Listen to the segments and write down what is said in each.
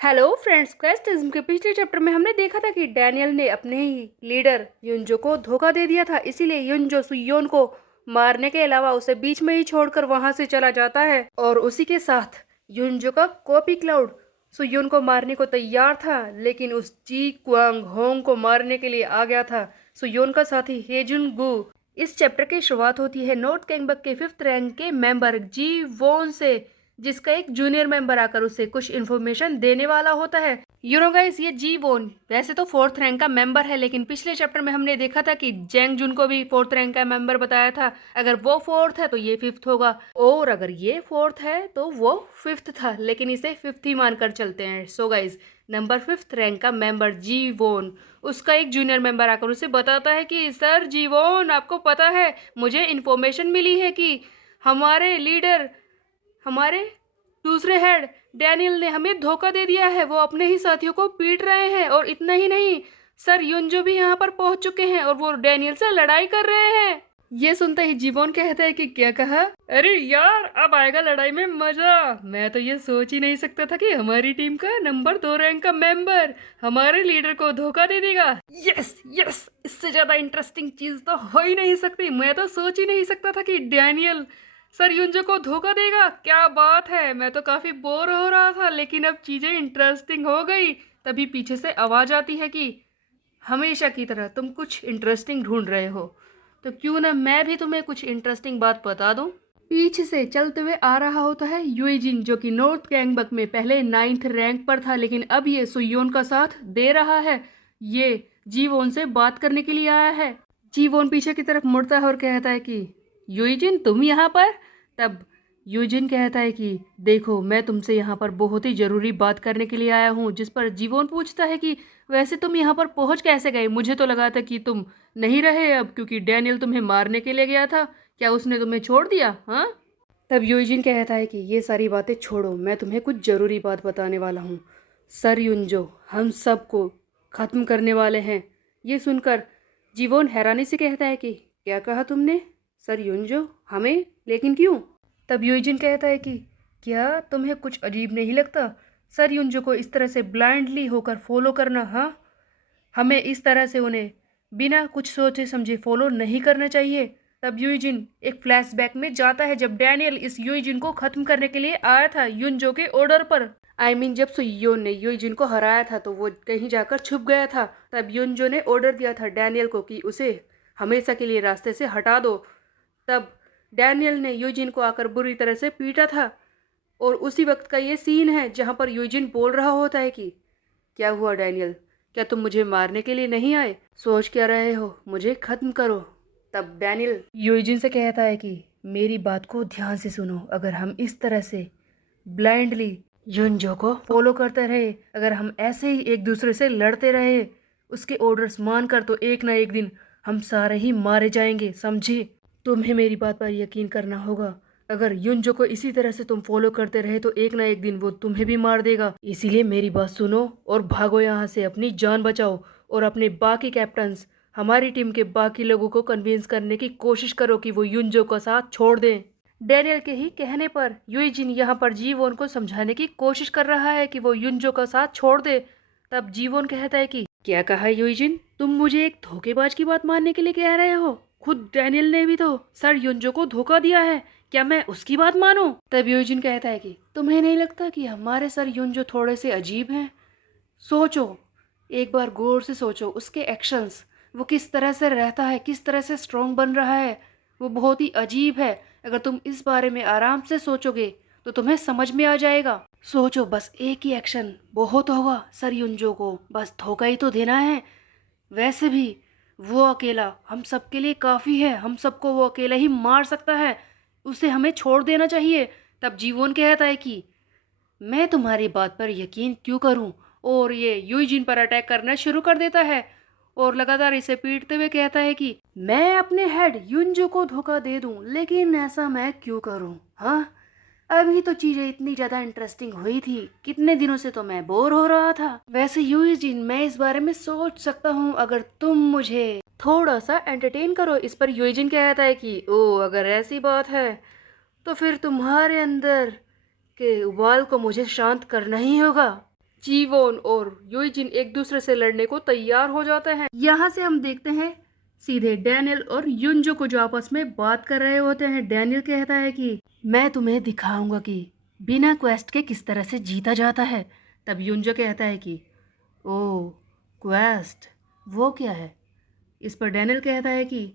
Hello friends, क्वेस्टिज्म के पिछले chapter में हमने देखा था कि डैनियल ने अपने ही लीडर युनजो को धोखा दे दिया था। इसीलिए युनजो सुयोन को मारने के अलावा उसे बीच में ही छोड़कर वहां से चला जाता है और उसी के साथ युनजो का कॉपी क्लाउड सुयोन को मारने को तैयार था, लेकिन उस जी क्वांग होंग को मारने के लिए आ गया था सुयोन का साथी हेजुन गु। इस चैप्टर की शुरुआत होती है नॉर्थ कैंगबक के 5th रैंक के मेंबर जी वोन से, जिसका एक जूनियर मेंबर आकर उसे कुछ इन्फॉर्मेशन देने वाला होता है। यू नो गाइस, ये जी वोन वैसे तो 4th रैंक का मेंबर है, लेकिन पिछले चैप्टर में हमने देखा था कि जेंग जुन को भी 4th रैंक का मेंबर बताया था। अगर वो 4th है तो ये 5th होगा, और अगर ये 4th है तो वो 5th था, लेकिन इसे 5th ही मानकर चलते हैं। So guys, number 5th rank का मेंबर जी वोन, उसका एक जूनियर मेंबर आकर उसे बताता है कि सर जी वोन, आपको पता है मुझे इन्फॉर्मेशन मिली है कि हमारे लीडर, हमारे दूसरे हेड डैनियल ने हमें धोखा दे दिया है। वो अपने ही साथियों को पीट रहे हैं, और इतना ही नहीं, सर युनजो भी यहाँ पर पहुंच चुके हैं और वो डैनियल से लड़ाई कर रहे हैं। ये सुनते ही जीवोन कहता है कि क्या कहा? अरे यार, अब आएगा लड़ाई में मजा। मैं तो ये सोच ही नहीं सकता था कि हमारी टीम का नंबर 2 रैंक का मेंबर हमारे लीडर को धोखा दे देगा। यस यस, इससे ज्यादा इंटरेस्टिंग चीज तो हो ही नहीं सकती। मैं तो सोच ही नहीं सकता था कि डैनियल सर युंजो को धोखा देगा। क्या बात है, मैं तो काफी बोर हो रहा था, लेकिन अब चीजें इंटरेस्टिंग हो गई। तभी पीछे से आवाज आती है कि हमेशा की तरह तुम कुछ इंटरेस्टिंग ढूंढ रहे हो, तो क्यों ना मैं भी तुम्हें कुछ इंटरेस्टिंग बात बता दूं। पीछे से चलते हुए आ रहा होता है युइजिन, जो कि नॉर्थ गैंगबक में पहले 9th रैंक पर था, लेकिन अब ये सुयोन का साथ दे रहा है। ये जीवोन से बात करने के लिए आया है। जीवोन पीछे की तरफ मुड़ता है और कहता है कि युइजिन, तुम यहाँ पर? तब युजिन कहता है कि देखो, मैं तुमसे यहाँ पर बहुत ही जरूरी बात करने के लिए आया हूँ। जिस पर जीवोन पूछता है कि वैसे तुम यहाँ पर पहुँच कैसे गए? मुझे तो लगा था कि तुम नहीं रहे अब, क्योंकि डैनियल तुम्हें मारने के लिए गया था। क्या उसने तुम्हें छोड़ दिया? हाँ। तब यूजिन कहता है कि ये सारी बातें छोड़ो, मैं तुम्हें कुछ ज़रूरी बात बताने वाला हूँ। सर युंजो हम सबको ख़त्म करने वाले हैं। ये सुनकर जीवोन हैरानी से कहता है कि क्या कहा तुमने? सर युंजो हमें? लेकिन क्यों? तब यूजिन कहता है कि क्या तुम्हें कुछ अजीब नहीं लगता सर युंजो को इस तरह से ब्लाइंडली होकर फॉलो करना? हाँ, हमें इस तरह से उन्हें बिना कुछ सोचे समझे फॉलो नहीं करना चाहिए। तब यूजिन एक फ्लैशबैक में जाता है, जब डैनियल इस यूजिन को खत्म करने के लिए आया था युनजो के ऑर्डर पर। जब सुयोन ने यूजिन को हराया था तो वो कहीं जाकर छुप गया था। तब युनजो ने ऑर्डर दिया था डैनियल को कि उसे हमेशा के लिए रास्ते से हटा दो। तब डैनियल ने यूजिन को आकर बुरी तरह से पीटा था, और उसी वक्त का ये सीन है जहाँ पर यूजिन बोल रहा होता है कि क्या हुआ डैनियल, क्या तुम मुझे मारने के लिए नहीं आए? सोच क्या रहे हो? मुझे खत्म करो। तब डैनियल यूजिन से कहता है कि मेरी बात को ध्यान से सुनो। अगर हम इस तरह से ब्लाइंडली युनजो को फॉलो करते रहे, अगर हम ऐसे ही एक दूसरे से लड़ते रहे उसके ऑर्डर्स मानकर, तो एक ना एक दिन हम सारे ही मारे जाएंगे, समझे? तुम्हें मेरी बात पर यकीन करना होगा। अगर युनजो को इसी तरह से तुम फॉलो करते रहे तो एक ना एक दिन वो तुम्हें भी मार देगा। इसीलिए मेरी बात सुनो और भागो यहाँ से, अपनी जान बचाओ, और अपने बाकी कैप्टन्स, हमारी टीम के बाकी लोगों को कन्विंस करने की कोशिश करो कि वो युनजो का साथ छोड़ दें। डैनियल के ही कहने पर युइजिन यहाँ पर जीवोन को समझाने की कोशिश कर रहा है कि वो युनजो का साथ छोड़ दे। तब जीवोन कहता है कि क्या कहा युइजिन, तुम मुझे एक धोखेबाज की बात मानने के लिए कह रहे हो? खुद डैनियल ने भी तो सर युनजो को धोखा दिया है, क्या मैं उसकी बात मानूं? तब युइजिन कहता है कि तुम्हें नहीं लगता कि हमारे सर युनजो थोड़े से अजीब हैं? सोचो, एक बार गौर से सोचो उसके एक्शंस, वो किस तरह से रहता है, किस तरह से स्ट्रांग बन रहा है, वो बहुत ही अजीब है। अगर तुम इस बारे में आराम से सोचोगे तो तुम्हें समझ में आ जाएगा। सोचो, बस एक ही एक्शन बहुत होगा सर युनजो को बस धोखा ही तो देना है। वैसे भी वो अकेला हम सबके लिए काफ़ी है, हम सबको वो अकेला ही मार सकता है, उसे हमें छोड़ देना चाहिए। तब जीवोन कहता है कि मैं तुम्हारी बात पर यकीन क्यों करूं? और ये यूजिन पर अटैक करना शुरू कर देता है और लगातार इसे पीटते हुए कहता है कि मैं अपने हेड युनजो को धोखा दे दूं, लेकिन ऐसा मैं क्यों करूं? हाँ, अभी तो चीजें इतनी ज्यादा इंटरेस्टिंग हुई थी, कितने दिनों से तो मैं बोर हो रहा था। वैसे यूजिन, मैं इस बारे में सोच सकता हूँ अगर तुम मुझे थोड़ा सा एंटरटेन करो। इस पर यूजिन कहता है कि ओ, अगर ऐसी बात है तो फिर तुम्हारे अंदर के उबाल को मुझे शांत करना ही होगा। जीवोन और यूजिन एक दूसरे से लड़ने को तैयार हो जाते हैं। यहाँ से हम देखते हैं सीधे डैनियल और युंजो को जो आपस में बात कर रहे होते हैं। डैनियल कहता है कि मैं तुम्हें दिखाऊंगा कि बिना क्वेस्ट के किस तरह से जीता जाता है। तब युंजो कहता है कि ओ क्वेस्ट, वो क्या है? इस पर डैनियल कहता है कि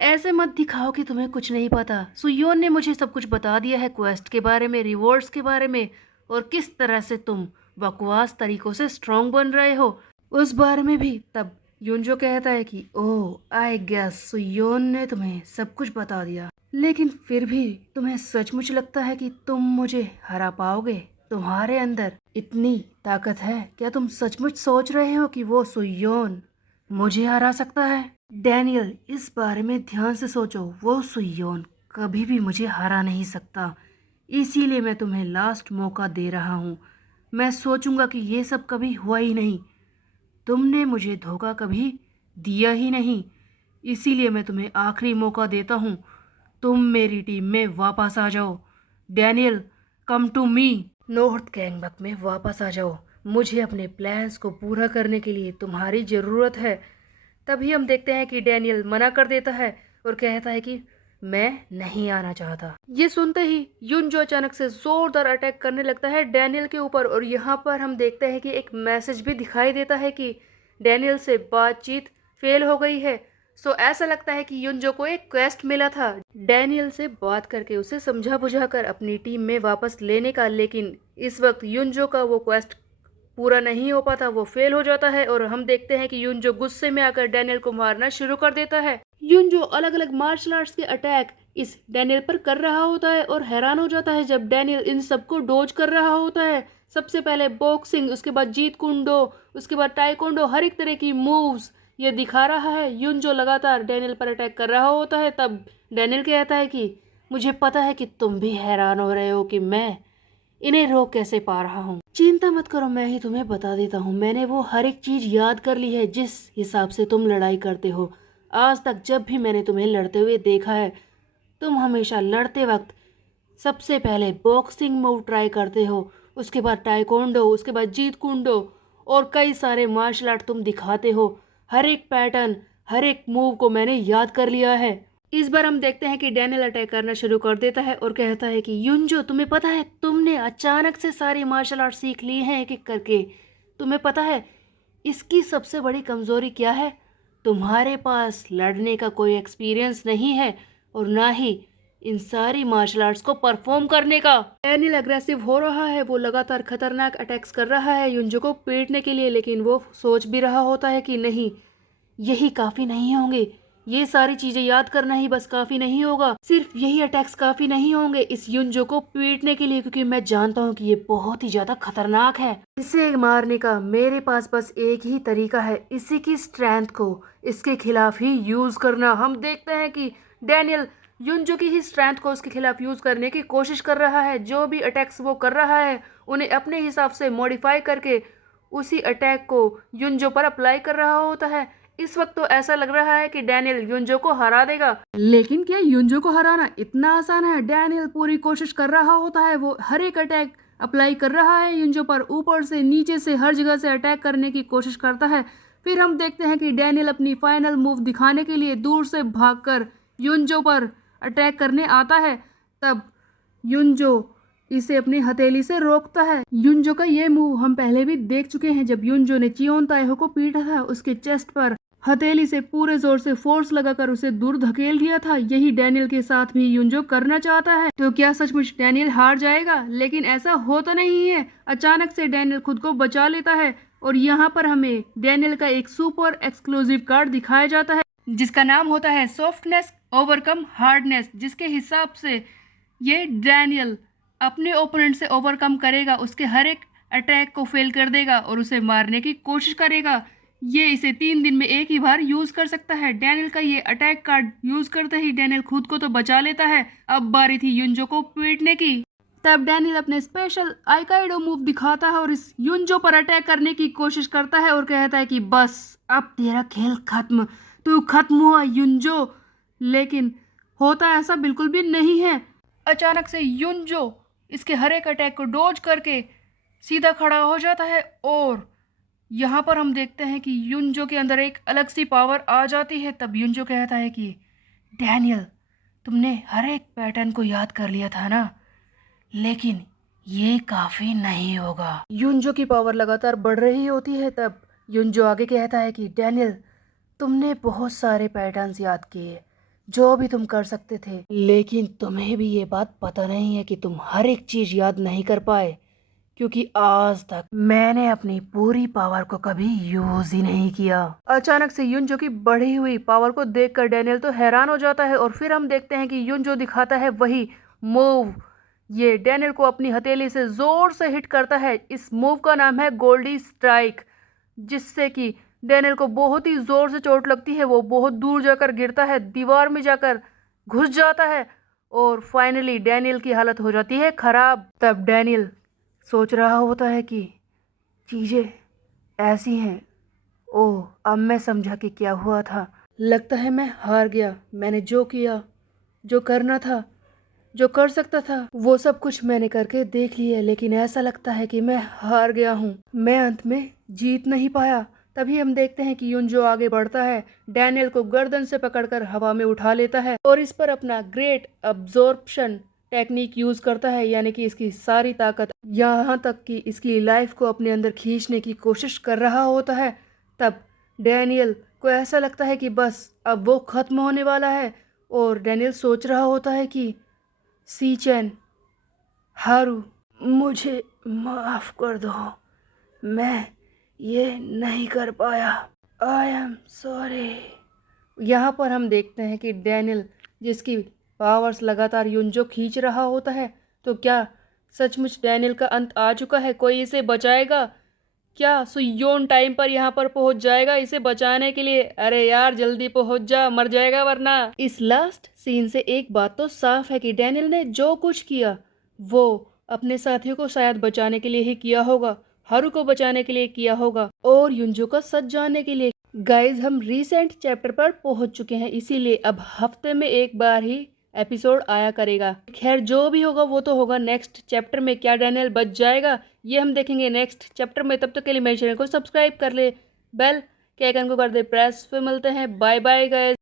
ऐसे मत दिखाओ कि तुम्हें कुछ नहीं पता। सुयोन ने मुझे सब कुछ बता दिया है क्वेस्ट के बारे में, रिवॉर्ड्स के बारे में, और किस तरह से तुम बकवास तरीकों से स्ट्रांग बन रहे हो उस बारे में भी। तब युंजो कहता है कि ओह आई गेस सुयोन ने तुम्हें सब कुछ बता दिया, लेकिन फिर भी तुम्हें सचमुच लगता है कि तुम मुझे हरा पाओगे? तुम्हारे अंदर इतनी ताकत है? क्या तुम सचमुच सोच रहे हो कि वो सुयोन मुझे हरा सकता है? डैनियल, इस बारे में ध्यान से सोचो। वो सुयोन कभी भी मुझे हरा नहीं सकता, इसीलिए मैं तुम्हें लास्ट मौका दे रहा हूँ। मैं सोचूंगा कि ये सब कभी हुआ ही नहीं, तुमने मुझे धोखा कभी दिया ही नहीं, इसीलिए मैं तुम्हें आखिरी मौका देता हूँ। तुम मेरी टीम में वापस आ जाओ। Daniel, come to me. North Gangbuk में वापस आ जाओ। मुझे अपने प्लान्स को पूरा करने के लिए तुम्हारी ज़रूरत है। तभी हम देखते हैं कि डैनियल मना कर देता है और कहता है कि मैं नहीं आना चाहता। ये सुनते ही युनजो अचानक से जोरदार अटैक करने लगता है डैनियल के ऊपर, और यहाँ पर हम देखते हैं कि एक मैसेज भी दिखाई देता है कि डैनियल से बातचीत फेल हो गई है। सो ऐसा लगता है कि युनजो को एक क्वेस्ट मिला था डैनियल से बात करके उसे समझा बुझा कर अपनी टीम में वापस लेने का, लेकिन इस वक्त युनजो का वो क्वेस्ट पूरा नहीं हो पाता, वो फेल हो जाता है। और हम देखते हैं कि युनजो गुस्से में आकर डैनियल को मारना शुरू कर देता है। युनजो अलग अलग मार्शल आर्ट्स के अटैक इस डैनियल पर कर रहा होता है और हैरान हो जाता है जब डैनियल इन सबको डोज कर रहा होता है। सबसे पहले बॉक्सिंग, उसके बाद जीत कुंडो, उसके बाद टाइकोंडो, हर एक तरह की मूव्स ये दिखा रहा है। युनजो लगातार डैनियल पर अटैक कर रहा होता है। तब डैनियल कहता है कि मुझे पता है कि तुम भी हैरान हो रहे हो कि मैं इन्हें रोक कैसे पा रहा हूँ। चिंता मत करो, मैं ही तुम्हें बता देता हूँ। मैंने वो हर एक चीज याद कर ली है जिस हिसाब से तुम लड़ाई करते हो। आज तक जब भी मैंने तुम्हें लड़ते हुए देखा है, तुम हमेशा लड़ते वक्त सबसे पहले बॉक्सिंग मूव ट्राई करते हो, उसके बाद टाइकोंडो, उसके बाद जीत कुंडो, और कई सारे मार्शल आर्ट तुम दिखाते हो। हर एक पैटर्न, हर एक मूव को मैंने याद कर लिया है। इस बार हम देखते हैं कि डैनियल अटैक करना शुरू कर देता है और कहता है कि युनजो, तुम्हें पता है तुमने अचानक से सारी मार्शल आर्ट सीख ली हैं एक एक करके। तुम्हें पता है इसकी सबसे बड़ी कमजोरी क्या है? तुम्हारे पास लड़ने का कोई एक्सपीरियंस नहीं है और ना ही इन सारी मार्शल आर्ट्स को परफॉर्म करने का। डैनियल अग्रेसिव हो रहा है, वो लगातार खतरनाक अटैक्स कर रहा है युनजो को पीटने के लिए, लेकिन वो सोच भी रहा होता है कि नहीं, यही काफी नहीं होंगे, ये सारी चीजें याद करना ही बस काफी नहीं होगा, सिर्फ यही अटैक्स काफी नहीं होंगे इस युनजो को पीटने के लिए, क्योंकि मैं जानता हूँ कि ये बहुत ही ज्यादा खतरनाक है। इसे मारने का मेरे पास बस एक ही तरीका है, इसी की स्ट्रेंथ को इसके खिलाफ ही यूज करना। हम देखते हैं कि डैनियल युनजो की ही स्ट्रेंथ को उसके खिलाफ यूज करने की कोशिश कर रहा है। जो भी अटैक्स वो कर रहा है उन्हें अपने हिसाब से मॉडिफाई करके उसी अटैक को युनजो पर अप्लाई कर रहा होता है। इस वक्त तो ऐसा लग रहा है कि डैनियल युनजो को हरा देगा, लेकिन क्या युनजो को हराना इतना आसान है? डैनियल पूरी कोशिश कर रहा होता है, वो हर एक अटैक अप्लाई कर रहा है युनजो पर, ऊपर से नीचे से हर जगह से अटैक करने की कोशिश करता है। फिर हम देखते हैं कि डैनियल अपनी फाइनल मूव दिखाने के लिए दूर से भागकर युनजो पर अटैक करने आता है। तब युनजो इसे अपनी हथेली से रोकता है। युनजो का ये मूव हम पहले भी देख चुके हैं। जब युनजो ने चियोन ताएहो को पीटा था, उसके चेस्ट पर हथेली से पूरे जोर से फोर्स लगाकर उसे दूर धकेल दिया था। यही डैनियल के साथ भी युनजो करना चाहता है। तो क्या सचमुच डैनियल हार जाएगा? लेकिन ऐसा होता नहीं है। अचानक से डैनियल खुद को बचा लेता है और यहाँ पर हमें डैनियल का एक सुपर एक्सक्लूसिव कार्ड दिखाया जाता है जिसका नाम होता है सॉफ्टनेस ओवरकम हार्डनेस, जिसके हिसाब से ये डैनियल अपने ओपोनेंट से ओवरकम करेगा, उसके हर एक अटैक को फेल कर देगा और उसे मारने की कोशिश करेगा। ये इसे 3 दिन में एक ही बार यूज कर सकता है। डैनियल का ये अटैक कार्ड यूज करते ही डैनियल खुद को तो बचा लेता है। अब बारी थी युनजो को पीटने की। तब डैनियल अपने स्पेशल आइकाइडो मूव दिखाता है और इस युनजो पर अटैक करने की कोशिश करता है और कहता है कि बस अब तेरा खेल खत्म, तू खत्म हुआ युनजो। लेकिन होता ऐसा बिल्कुल भी नहीं है। अचानक से युनजो इसके हर एक अटैक को डॉज करके सीधा खड़ा हो जाता है और यहाँ पर हम देखते हैं कि युनजो के अंदर एक अलग सी पावर आ जाती है। तब युनजो कहता है कि डैनियल, तुमने हर एक पैटर्न को याद कर लिया था ना, लेकिन ये काफी नहीं होगा। युनजो की पावर लगातार बढ़ रही होती है। तब युनजो आगे कहता है कि डैनियल, तुमने बहुत सारे पैटर्न्स याद किए जो भी तुम कर सकते थे, लेकिन तुम्हें भी ये बात पता नहीं है कि तुम हर एक चीज याद नहीं कर पाए, क्योंकि आज तक मैंने अपनी पूरी पावर को कभी यूज ही नहीं किया। अचानक से युनजो की बढ़ी हुई पावर को देखकर डैनियल तो हैरान हो जाता है और फिर हम देखते हैं कि युनजो दिखाता है वही मूव। ये डैनियल को अपनी हथेली से जोर से हिट करता है। इस मूव का नाम है गोल्डी स्ट्राइक, जिससे कि डैनियल को बहुत ही जोर से चोट लगती है। वो बहुत दूर जाकर गिरता है, दीवार में जाकर घुस जाता है और फाइनली डैनियल की हालत हो जाती है खराब। तब डैनियल सोच रहा होता है कि चीज़ें ऐसी हैं। ओह, अब मैं समझा कि क्या हुआ था। लगता है मैं हार गया। मैंने जो किया, जो करना था, जो कर सकता था, वो सब कुछ मैंने करके देख लिया, लेकिन ऐसा लगता है कि मैं हार गया हूँ। मैं अंत में जीत नहीं पाया। तभी हम देखते हैं कि युनजो आगे बढ़ता है, डैनियल को गर्दन से पकड़कर हवा में उठा लेता है और इस पर अपना ग्रेट अब्जॉर्प्शन टेक्निक यूज करता है, यानी कि इसकी सारी ताकत, यहाँ तक कि इसकी लाइफ को अपने अंदर खींचने की कोशिश कर रहा होता है। तब डैनियल को ऐसा लगता है कि बस अब वो खत्म होने वाला है और डैनियल सोच रहा होता है कि सीचेन, हारू, मुझे माफ कर दो, मैं ये नहीं कर पाया। I am sorry. यहाँ पर हम देखते हैं कि डैनियल, जिसकी पावर्स लगातार युनजो खींच रहा होता है, तो क्या सचमुच डैनियल का अंत आ चुका है? कोई इसे बचाएगा क्या? सुयोन टाइम पर यहाँ पर पहुंच जाएगा इसे बचाने के लिए? अरे यार, जल्दी पहुंच जा, मर जाएगा वरना। इस लास्ट सीन से एक बात तो साफ है कि डैनियल ने जो कुछ किया वो अपने साथियों को शायद बचाने के लिए ही किया होगा, हारू को बचाने के लिए किया होगा और युनजो का सच जानने के लिए। गाइज, हम रीसेंट चैप्टर पर पहुंच चुके हैं, इसीलिए अब हफ्ते में एक बार ही एपिसोड आया करेगा। खैर, जो भी होगा वो तो होगा। नेक्स्ट चैप्टर में क्या डैनियल बच जाएगा ये हम देखेंगे नेक्स्ट चैप्टर में। तब तक के लिए मेरे चैनल को सब्सक्राइब कर ले, बेल के आइकन को कर दे प्रेस। फिर मिलते हैं, बाय बाय गाइज।